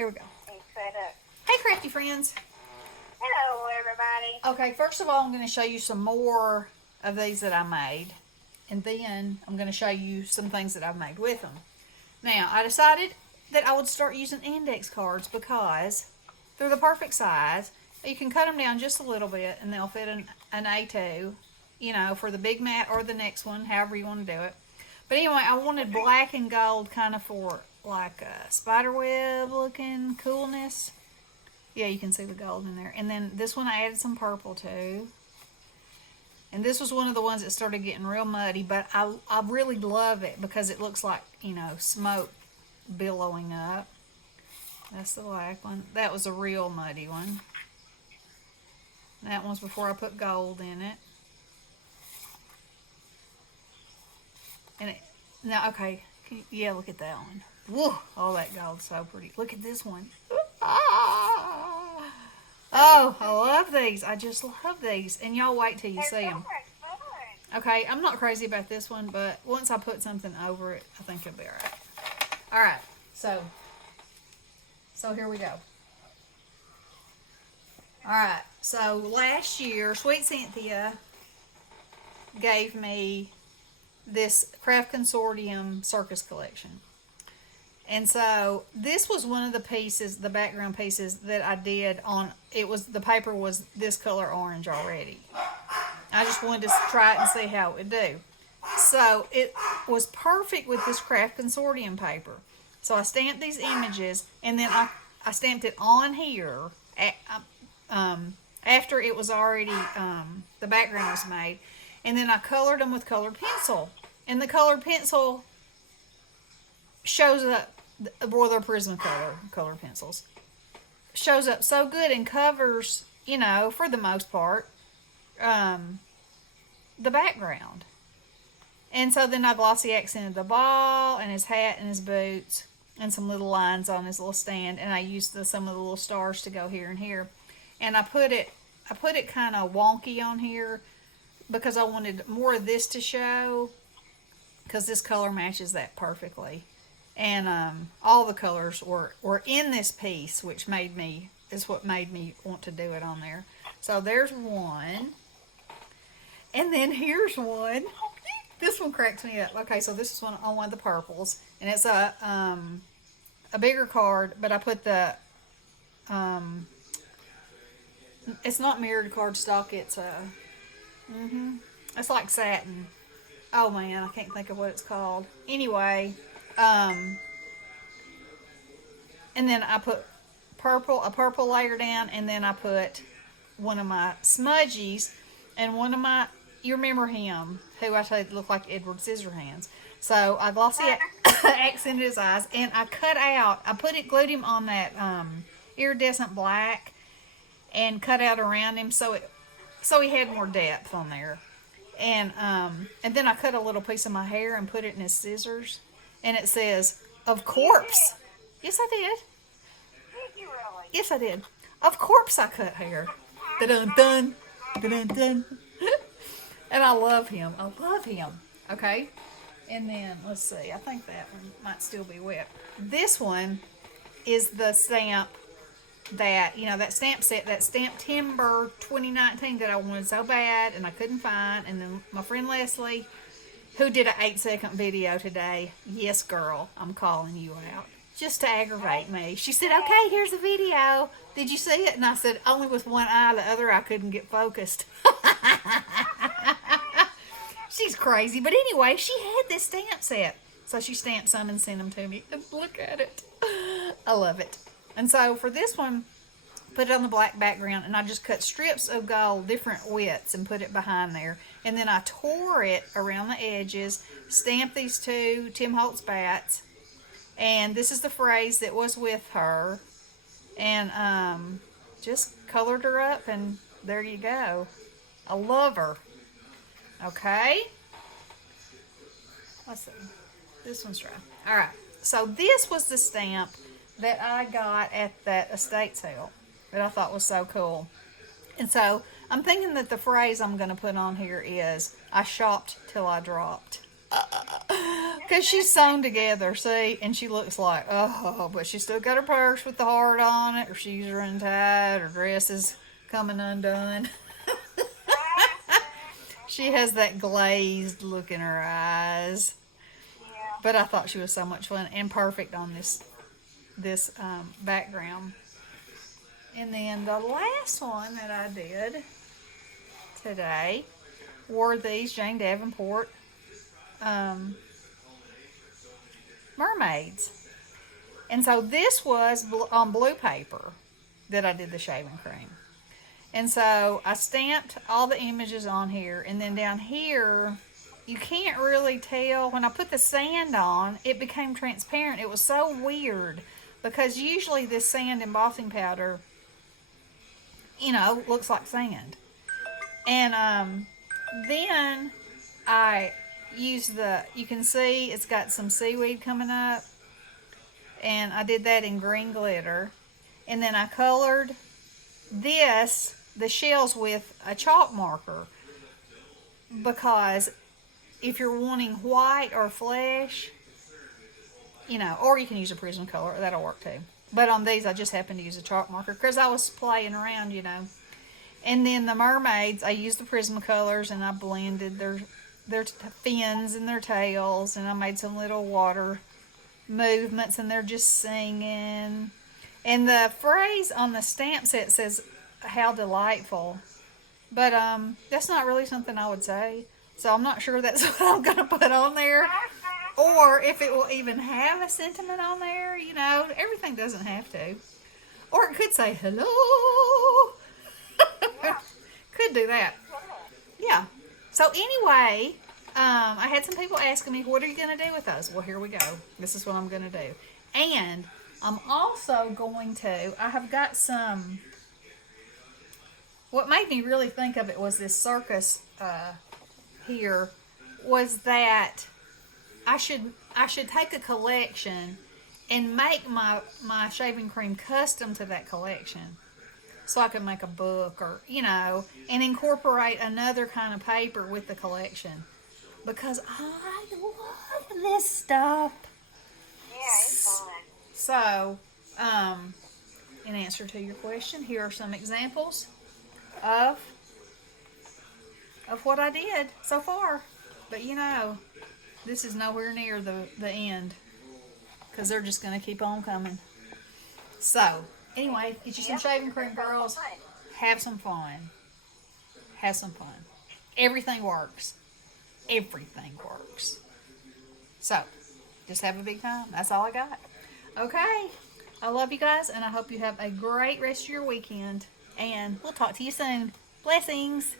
Here we go. It's set up. Hey, crafty friends. Hello, everybody. Okay, first of all, I'm going to show you some more of these that I made. And then I'm going to show you some things that I've made with them. Now, I decided that I would start using index cards because they're the perfect size. You can cut them down just a little bit and they'll fit an A2, you know, for the big mat or the next one, however you want to do it. But anyway, I wanted black and gold kind of for like a spider web looking coolness. Yeah, you can see the gold in there. And then this one I added some purple to. And this was one of the ones that started getting real muddy, but I really love it because it looks like, you know, smoke billowing up. That's the black one. That was a real muddy one. That one's before I put gold in it. And now, okay, yeah, look at that one. Whoa, oh, that gold's so pretty. Look at this one. Oh, I love these. I just love these. And y'all wait till you see them. Okay, I'm not crazy about this one, but once I put something over it, I think it'll be all right. All right, so here we go. All right, so last year, Sweet Cynthia gave me this Craft Consortium Circus collection. And so this was one of the pieces, the background pieces that I did on, the paper was this color orange already. I just wanted to try it and see how it would do. So it was perfect with this Craft Consortium paper. So I stamped these images and then I stamped it on here after it was already, the background was made. And then I colored them with colored pencil. And the colored pencil shows up, or they're Prismacolor colored pencils, shows up so good and covers, you know, for the most part, the background. And so then I glossy accented the ball and his hat and his boots and some little lines on his little stand, and I used some of the little stars to go here and here. And I put it kind of wonky on here because I wanted more of this to show, because this color matches that perfectly. And all the colors were in this piece, which is what made me want to do it on there. So there's one. And then here's one. This one cracks me up. Okay, so this is one on one of the purples. And it's a bigger card, but I put the, it's not mirrored cardstock. It's it's like satin. Oh man, I can't think of what it's called. Anyway, and then I put a purple layer down, and then I put one of my smudgies, and one of my, you remember him, who I said looked like Edward Scissorhands. So I glossy accented his eyes, and I glued him on that iridescent black, and cut out around him so he had more depth on there. And then I cut a little piece of my hair and put it in his scissors. And it says, of corpse. Yes, I did. Did you really? Yes, I did. Of corpse I cut hair. Da-dun-dun. Da-dun-dun. And I love him. I love him. Okay? And then, let's see. I think that one might still be wet. This one is the stamp that, you know, that stamp set, that Stamp Timber 2019 that I wanted so bad and I couldn't find. And then my friend Leslie, who did an 8-second video today, yes girl, I'm calling you out, just to aggravate me. She said, okay, here's the video. Did you see it? And I said, only with one eye, the other eye couldn't get focused. She's crazy. But anyway, she had this stamp set. So she stamped some and sent them to me. And look at it. I love it. And so for this one, put it on the black background, and I just cut strips of gold, different widths, and put it behind there. And then I tore it around the edges, stamped these two Tim Holtz bats, and this is the phrase that was with her, and just colored her up, and there you go. I love her. Okay? Let's see. This one's dry. All right. So this was the stamp that I got at that estate sale that I thought was so cool. And so I'm thinking that the phrase I'm going to put on here is, I shopped till I dropped. Because she's sewn together, see? And she looks like, oh, but she still got her purse with the heart on it. Her shoes are untied. Her dress is coming undone. She has that glazed look in her eyes. Yeah. But I thought she was so much fun and perfect on this background. And then the last one that I did today were these Jane Davenport mermaids. And so this was on blue paper that I did the shaving cream. And so I stamped all the images on here, and then down here you can't really tell. When I put the sand on, it became transparent. It was so weird because usually this sand embossing powder, you know, looks like sand. And then I used you can see it's got some seaweed coming up, and I did that in green glitter. And then I colored the shells with a chalk marker, because if you're wanting white or flesh, you know, or you can use a prism color, that'll work too. But on these, I just happened to use a chalk marker because I was playing around, you know. And then the mermaids, I used the Prismacolors, and I blended their fins and their tails, and I made some little water movements, and they're just singing. And the phrase on the stamp set says, "How delightful," but that's not really something I would say, so I'm not sure that's what I'm gonna put on there, or if it will even have a sentiment on there. You know, everything doesn't have to, or it could say hello. Could do that. Yeah. So anyway, I had some people asking me, what are you going to do with those? Well, here we go. This is what I'm going to do. And I'm also going to, I have got some, what made me really think of it was this Circus here, was that I should take a collection and make my shaving cream custom to that collection. So I could make a book, or, you know, and incorporate another kind of paper with the collection. Because I love this stuff. Yeah, it's fun. So, in answer to your question, here are some examples of what I did so far. But, you know, this is nowhere near the end, because they're just going to keep on coming. So, anyway, get you some shaving cream, girls. Have some fun. Have some fun. Everything works. Everything works. So, just have a big time. That's all I got. Okay. I love you guys, and I hope you have a great rest of your weekend. And we'll talk to you soon. Blessings.